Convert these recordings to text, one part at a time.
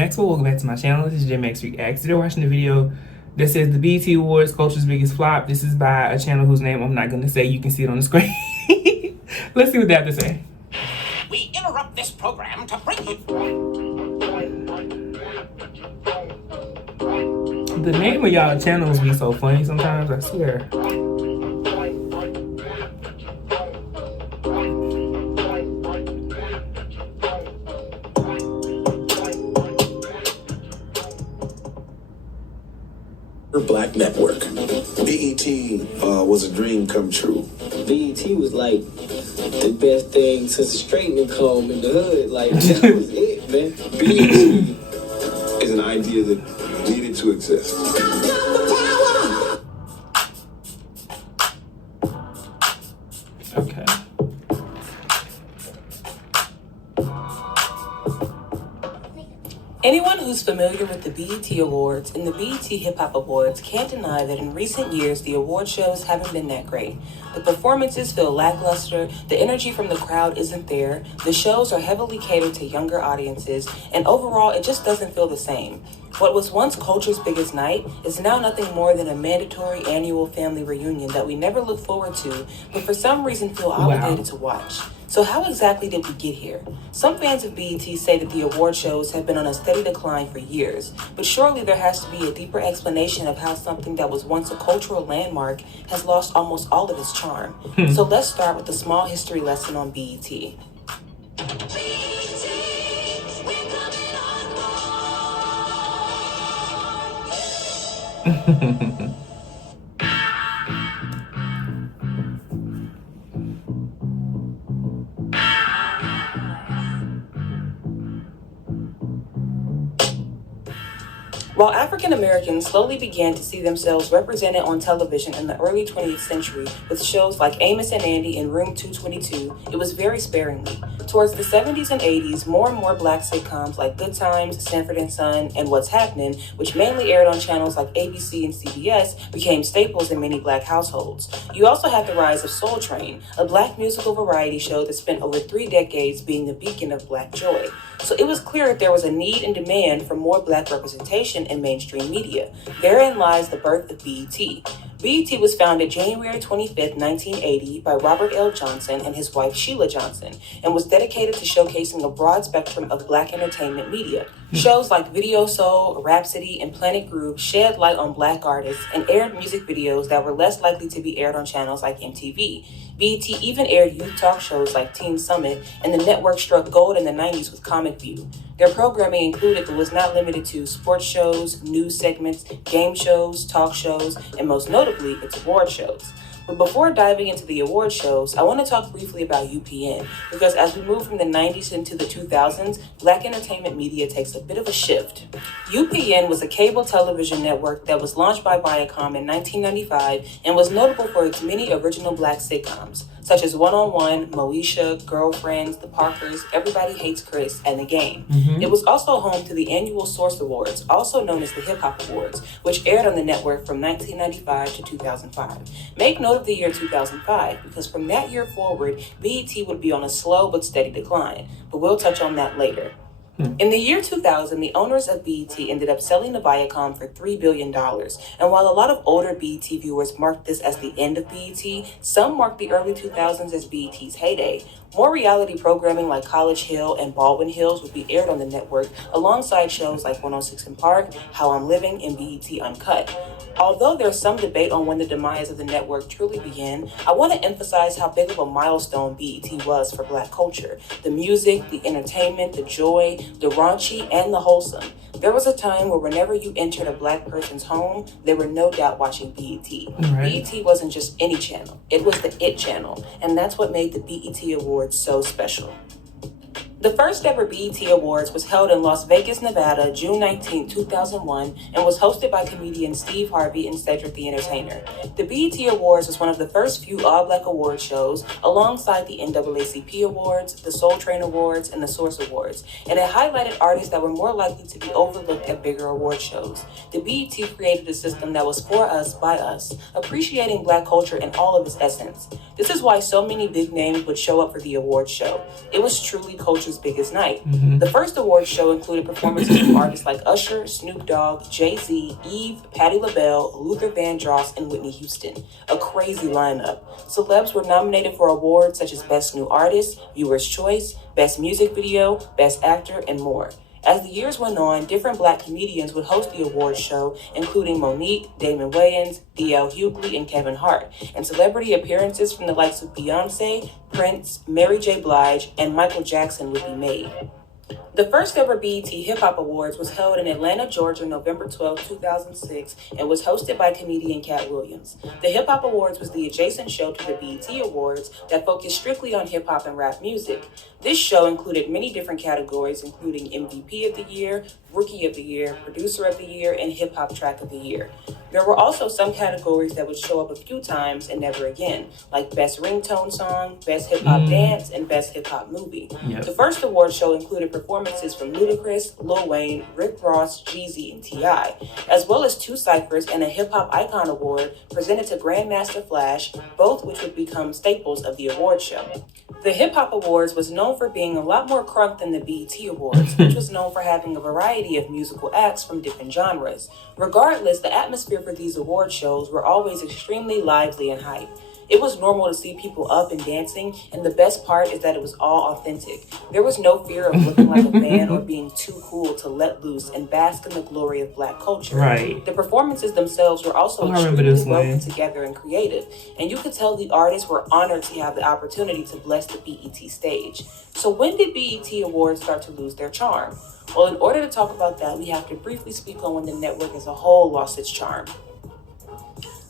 Maxwell. Welcome back to my channel. This is J-Max Reacts. Today we're watching the video that says the BET Awards Culture's Biggest Flop. This is by a channel whose name I'm not going to say. You can see it on the screen. Let's see what they have to say. We interrupt this program to bring you... The name of y'all channels be so funny sometimes, I swear. Black Network. BET was a dream come true. BET was like the best thing since a straightening comb in the hood. Like, that was it, man. BET is an idea that needed to exist. Okay. Anyone who's familiar with the BET Awards and the BET Hip Hop Awards can't deny that in recent years, the award shows haven't been that great. The performances feel lackluster, the energy from the crowd isn't there, the shows are heavily catered to younger audiences, and overall, it just doesn't feel the same. What was once culture's biggest night is now nothing more than a mandatory annual family reunion that we never look forward to, but for some reason feel obligated to watch. So how exactly did we get here? Some fans of BET say that the award shows have been on a steady decline for years, but surely there has to be a deeper explanation of how something that was once a cultural landmark has lost almost all of its charm. So let's start with a small history lesson on BET. While African Americans slowly began to see themselves represented on television in the early 20th century with shows like Amos and Andy and Room 222, it was very sparingly. Towards the 70s and 80s, more and more black sitcoms like Good Times, Sanford and Son, and What's Happening, which mainly aired on channels like ABC and CBS, became staples in many black households. You also had the rise of Soul Train, a black musical variety show that spent over 3 decades being a beacon of black joy. So it was clear that there was a need and demand for more black representation in mainstream media. Therein lies the birth of BET. BET was founded January 25th, 1980 by Robert L. Johnson and his wife Sheila Johnson, and was dedicated to showcasing a broad spectrum of black entertainment media. Shows like Video Soul, Rhapsody, and Planet Groove shed light on black artists and aired music videos that were less likely to be aired on channels like MTV. BET even aired youth talk shows like Teen Summit, and the network struck gold in the 90s with Comic View. Their programming included but was not limited to sports shows, news segments, game shows, talk shows, and most notably, its award shows. But before diving into the award shows, I want to talk briefly about UPN, because as we move from the 90s into the 2000s, black entertainment media takes a bit of a shift. UPN was a cable television network that was launched by Viacom in 1995 and was notable for its many original black sitcoms, such as One-on-One, Moesha, Girlfriends, The Parkers, Everybody Hates Chris, and The Game. It was also home to the annual Source Awards, also known as the Hip Hop Awards, which aired on the network from 1995 to 2005. Make note of the year 2005, because from that year forward, BET would be on a slow but steady decline, but we'll touch on that later. In the year 2000, the owners of BET ended up selling to Viacom for $3 billion. And while a lot of older BET viewers marked this as the end of BET, some marked the early 2000s as BET's heyday. More reality programming like College Hill and Baldwin Hills would be aired on the network, alongside shows like 106 & Park, How I'm Living, and BET Uncut. Although there's some debate on when the demise of the network truly began, I want to emphasize how big of a milestone BET was for black culture. The music, the entertainment, the joy, the raunchy, and the wholesome. There was a time where whenever you entered a black person's home, they were no doubt watching BET. Right. BET wasn't just any channel, it was the IT channel, and that's what made the BET Awards so special. The first ever BET Awards was held in Las Vegas, Nevada, June 19, 2001, and was hosted by comedians Steve Harvey and Cedric the Entertainer. The BET Awards was one of the first few all-black award shows, alongside the NAACP Awards, the Soul Train Awards, and the Source Awards, and it highlighted artists that were more likely to be overlooked at bigger award shows. The BET created a system that was for us, by us, appreciating black culture in all of its essence. This is why so many big names would show up for the award show. It was truly culture Culture's biggest night. The first awards show included performances from artists like Usher, Snoop Dogg, Jay-Z, Eve, Patti LaBelle, Luther Vandross, and Whitney Houston. A crazy lineup. Celebs were nominated for awards such as Best New Artist, Viewer's Choice, Best Music Video, Best Actor, and more. As the years went on, different Black comedians would host the awards show, including Monique, Damon Wayans, D.L. Hughley, and Kevin Hart, and celebrity appearances from the likes of Beyonce, Prince, Mary J. Blige, and Michael Jackson would be made. The first ever BET Hip Hop Awards was held in Atlanta, Georgia, November 12, 2006, and was hosted by comedian Cat Williams. The Hip Hop Awards was the adjacent show to the BET Awards that focused strictly on hip hop and rap music. This show included many different categories, including MVP of the Year, Rookie of the Year, Producer of the Year, and Hip Hop Track of the Year. There were also some categories that would show up a few times and never again, like Best Ringtone Song, Best Hip Hop Dance, and Best Hip Hop Movie. Yep. The first award show included performances from Ludacris, Lil Wayne, Rick Ross, Jeezy, and T.I., as well as 2 ciphers and a Hip Hop Icon Award presented to Grandmaster Flash, both which would become staples of the award show. The Hip Hop Awards was known for being a lot more crunk than the BET Awards, which was known for having a variety of musical acts from different genres. Regardless, the atmosphere for these award shows were always extremely lively and hype. It was normal to see people up and dancing, and the best part is that it was all authentic. There was no fear of looking like a fan or being too cool to let loose and bask in the glory of Black culture. Right. The performances themselves were also extremely well put together and creative, and you could tell the artists were honored to have the opportunity to bless the BET stage. So when did BET Awards start to lose their charm? Well, in order to talk about that, we have to briefly speak on when the network as a whole lost its charm.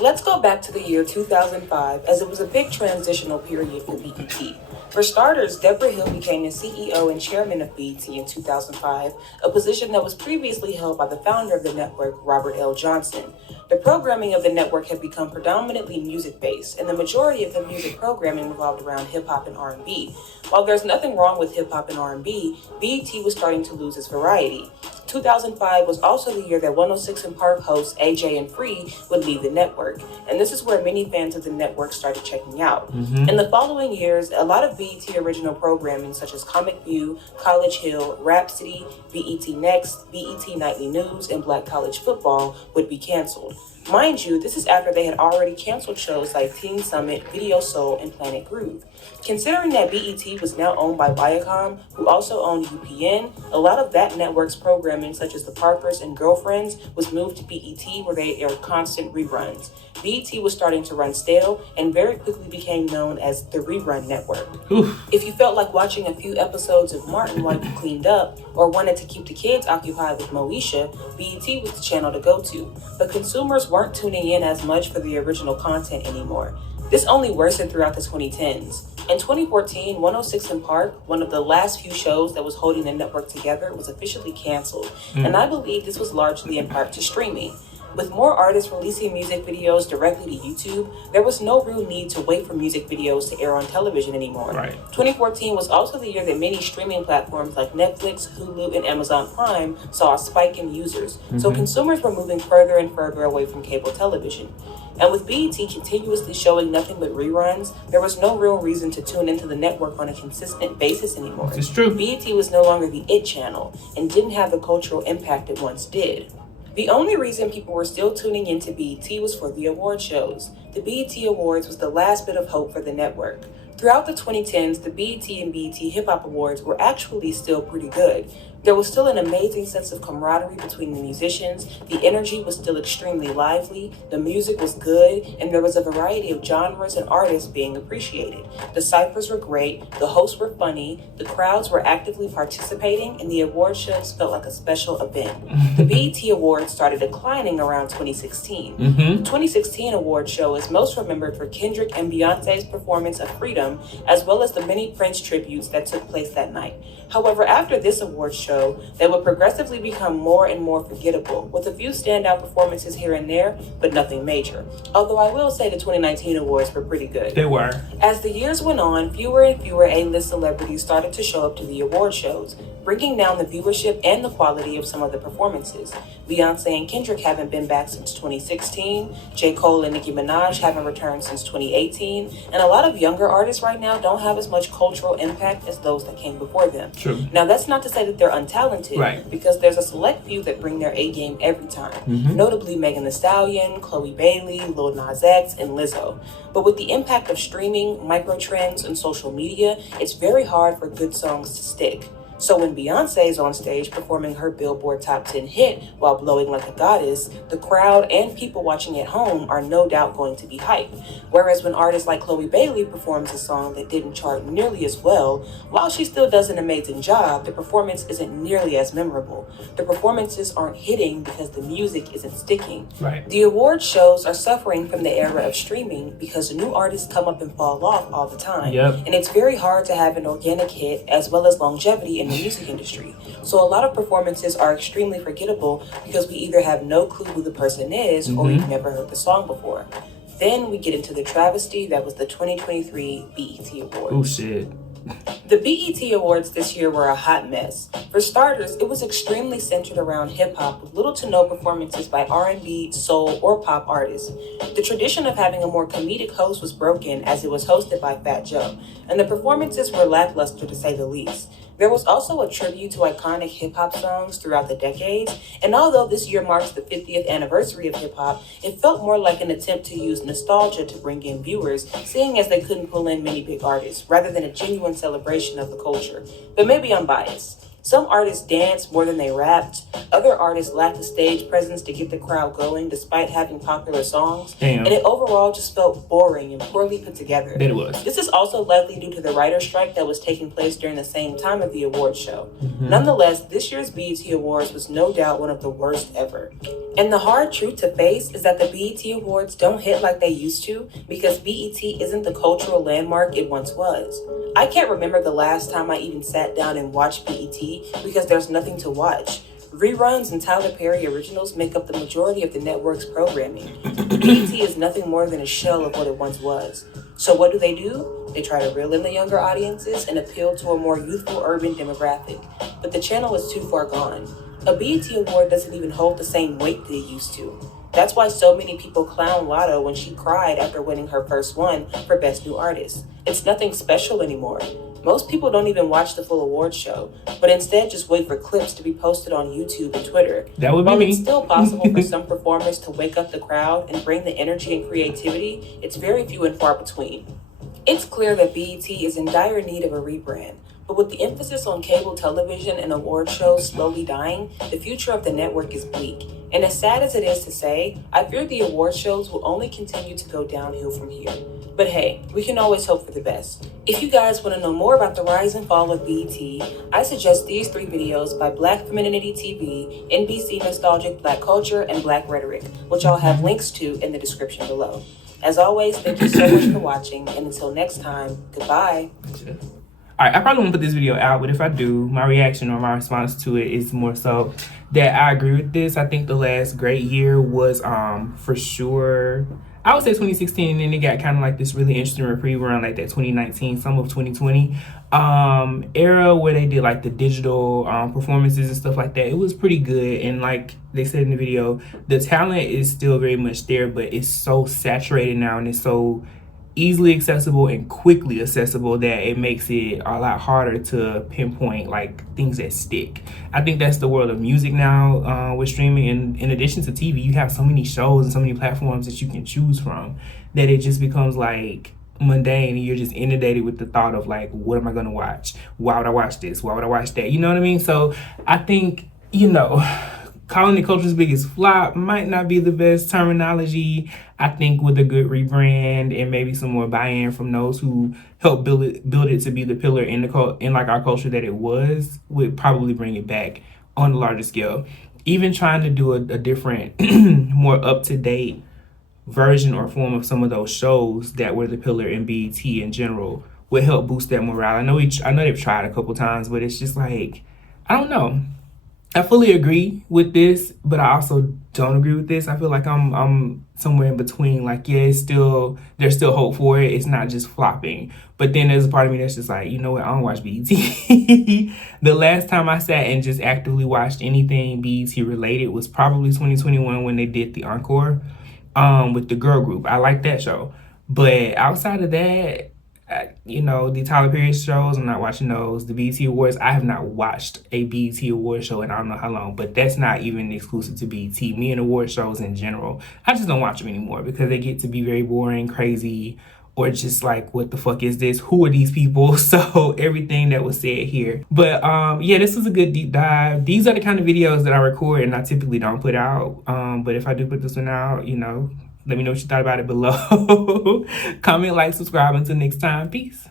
Let's go back to the year 2005, as it was a big transitional period for BET. For starters, Deborah Hill became the CEO and chairman of BET in 2005, a position that was previously held by the founder of the network, Robert L. Johnson. The programming of the network had become predominantly music-based, and the majority of the music programming revolved around hip-hop and R&B. While there's nothing wrong with hip-hop and R&B, BET was starting to lose its variety. 2005 was also the year that 106 & Park hosts AJ and Free would leave the network, and this is where many fans of the network started checking out. In the following years, a lot of BET original programming such as Comic View, College Hill, Rhapsody, BET Next, BET Nightly News, and Black College Football would be canceled. Mind you, this is after they had already canceled shows like Teen Summit, Video Soul, and Planet Groove. Considering that BET was now owned by Viacom, who also owned UPN, a lot of that network's programming, such as The Parkers and Girlfriends, was moved to BET, where they aired constant reruns. BET was starting to run stale and very quickly became known as the Rerun Network. If you felt like watching a few episodes of Martin while you cleaned up, or wanted to keep the kids occupied with Moesha, BET was the channel to go to. But consumers weren't tuning in as much for the original content anymore. This only worsened throughout the 2010s. In 2014, 106 & Park, one of the last few shows that was holding the network together, was officially canceled. And I believe this was largely in part to streaming. With more artists releasing music videos directly to YouTube, there was no real need to wait for music videos to air on television anymore. 2014 was also the year that many streaming platforms like Netflix, Hulu, and Amazon Prime saw a spike in users. So consumers were moving further and further away from cable television. And with BET continuously showing nothing but reruns, there was no real reason to tune into the network on a consistent basis anymore. It's true. BET was no longer the it channel and didn't have the cultural impact it once did. The only reason people were still tuning into BET was for the award shows. The BET Awards was the last bit of hope for the network. Throughout the 2010s, the BET and BET Hip Hop Awards were actually still pretty good. There was still an amazing sense of camaraderie between the musicians, the energy was still extremely lively, the music was good, and there was a variety of genres and artists being appreciated. The ciphers were great, the hosts were funny, the crowds were actively participating, and the award shows felt like a special event. The BET Awards started declining around 2016. The 2016 award show is most remembered for Kendrick and Beyonce's performance of Freedom, as well as the many Prince tributes that took place that night. However, after this award show, show that would progressively become more and more forgettable, with a few standout performances here and there, but nothing major. Although I will say the 2019 awards were pretty good. They were. As the years went on, fewer and fewer A-list celebrities started to show up to the award shows, bringing down the viewership and the quality of some of the performances. Beyonce and Kendrick haven't been back since 2016, J. Cole and Nicki Minaj haven't returned since 2018, and a lot of younger artists right now don't have as much cultural impact as those that came before them. True. Now, that's not to say that they're untalented, right, because there's a select few that bring their A game every time, notably Megan Thee Stallion, Chloe Bailey, Lil Nas X, and Lizzo. But with the impact of streaming, microtrends, and social media, it's very hard for good songs to stick. So when Beyonce is on stage performing her Billboard Top 10 hit while blowing like a goddess, the crowd and people watching at home are no doubt going to be hyped. Whereas when artists like Chloe Bailey performs a song that didn't chart nearly as well, while she still does an amazing job, the performance isn't nearly as memorable. The performances aren't hitting because the music isn't sticking. Right. The award shows are suffering from the era of streaming because new artists come up and fall off all the time. Yep. And it's very hard to have an organic hit as well as longevity in the music industry. So a lot of performances are extremely forgettable because we either have no clue who the person is or we've never heard the song before. Then we get into the travesty that was the 2023 BET Awards. Oh shit. The BET Awards this year were a hot mess. For starters, it was extremely centered around hip-hop with little to no performances by R&B, soul, or pop artists. The tradition of having a more comedic host was broken as it was hosted by Fat Joe, and the performances were lackluster to say the least. There was also a tribute to iconic hip-hop songs throughout the decades, and although this year marks the 50th anniversary of hip-hop, it felt more like an attempt to use nostalgia to bring in viewers, seeing as they couldn't pull in many big artists, rather than a genuine celebration of the culture. But maybe I'm biased. Some artists danced more than they rapped. Other artists lacked the stage presence to get the crowd going despite having popular songs. Damn. And it overall just felt boring and poorly put together. That it was. This is also likely due to the writer's strike that was taking place during the same time of the award show. Nonetheless, this year's BET Awards was no doubt one of the worst ever. And the hard truth to face is that the BET Awards don't hit like they used to because BET isn't the cultural landmark it once was. I can't remember the last time I even sat down and watched BET because there's nothing to watch. Reruns and Tyler Perry originals make up the majority of the network's programming. BET is nothing more than a shell of what it once was. So what do? They try to reel in the younger audiences and appeal to a more youthful urban demographic. But the channel is too far gone. A BET Award doesn't even hold the same weight that it used to. That's why so many people clown Lotto when she cried after winning her first one for Best New Artist. It's nothing special anymore. Most people don't even watch the full award show, but instead just wait for clips to be posted on YouTube and Twitter. That would be While me. it's still possible for some performers to wake up the crowd and bring the energy and creativity, it's very few and far between. It's clear that BET is in dire need of a rebrand. But with the emphasis on cable television and award shows slowly dying, the future of the network is bleak. And as sad as it is to say, I fear the award shows will only continue to go downhill from here. But hey, we can always hope for the best. If you guys want to know more about the rise and fall of BET, I suggest these 3 videos by Black Femininity TV, NBC Nostalgic Black Culture, and Black Rhetoric, which I'll have links to in the description below. As always, thank you so much for watching, and until next time, goodbye. Alright, I probably won't put this video out, but if I do, my reaction or my response to it is more so that I agree with this. I think the last great year was for sure, I would say 2016, and then it got kind of like this really interesting reprieve around like that 2019, some of 2020 era where they did like the digital performances and stuff like that. It was pretty good, and like they said in the video, the talent is still very much there, but it's so saturated now and it's so easily accessible and quickly accessible that it makes it a lot harder to pinpoint like things that stick. I think that's the world of music now with streaming, and in addition to TV, you have so many shows and so many platforms that you can choose from that it just becomes like mundane, and you're just inundated with the thought of like, what am I going to watch? Why would I watch this? Why would I watch that? You know what I mean? So I think, calling it culture's biggest flop might not be the best terminology. I think with a good rebrand and maybe some more buy-in from those who helped build it to be the pillar in like our culture that it was, would probably bring it back on a larger scale. Even trying to do a different, more up-to-date version or form of some of those shows that were the pillar in BET in general would help boost that morale. I know they've tried a couple times, but it's just like, I don't know. I fully agree with this, but I also don't agree with this. I feel like I'm somewhere in between. Like, yeah, it's still, there's still hope for it. It's not just flopping. But then there's a part of me that's just like, you know what? I don't watch BET. The last time I sat and just actively watched anything BET related was probably 2021 when they did the encore with the girl group. I like that show. But outside of that, you know, the Tyler Perry shows, I'm not watching those. The BET Awards, I have not watched a BET Award show in I don't know how long, but that's not even exclusive to BET. Me and award shows in general, I just don't watch them anymore because they get to be very boring, crazy, or just like, what the fuck is this? Who are these people? So everything that was said here. But yeah, this was a good deep dive. These are the kind of videos that I record and I typically don't put out. But if I do put this one out, you know, let me know what you thought about it below. Comment, like, subscribe. Until next time, peace.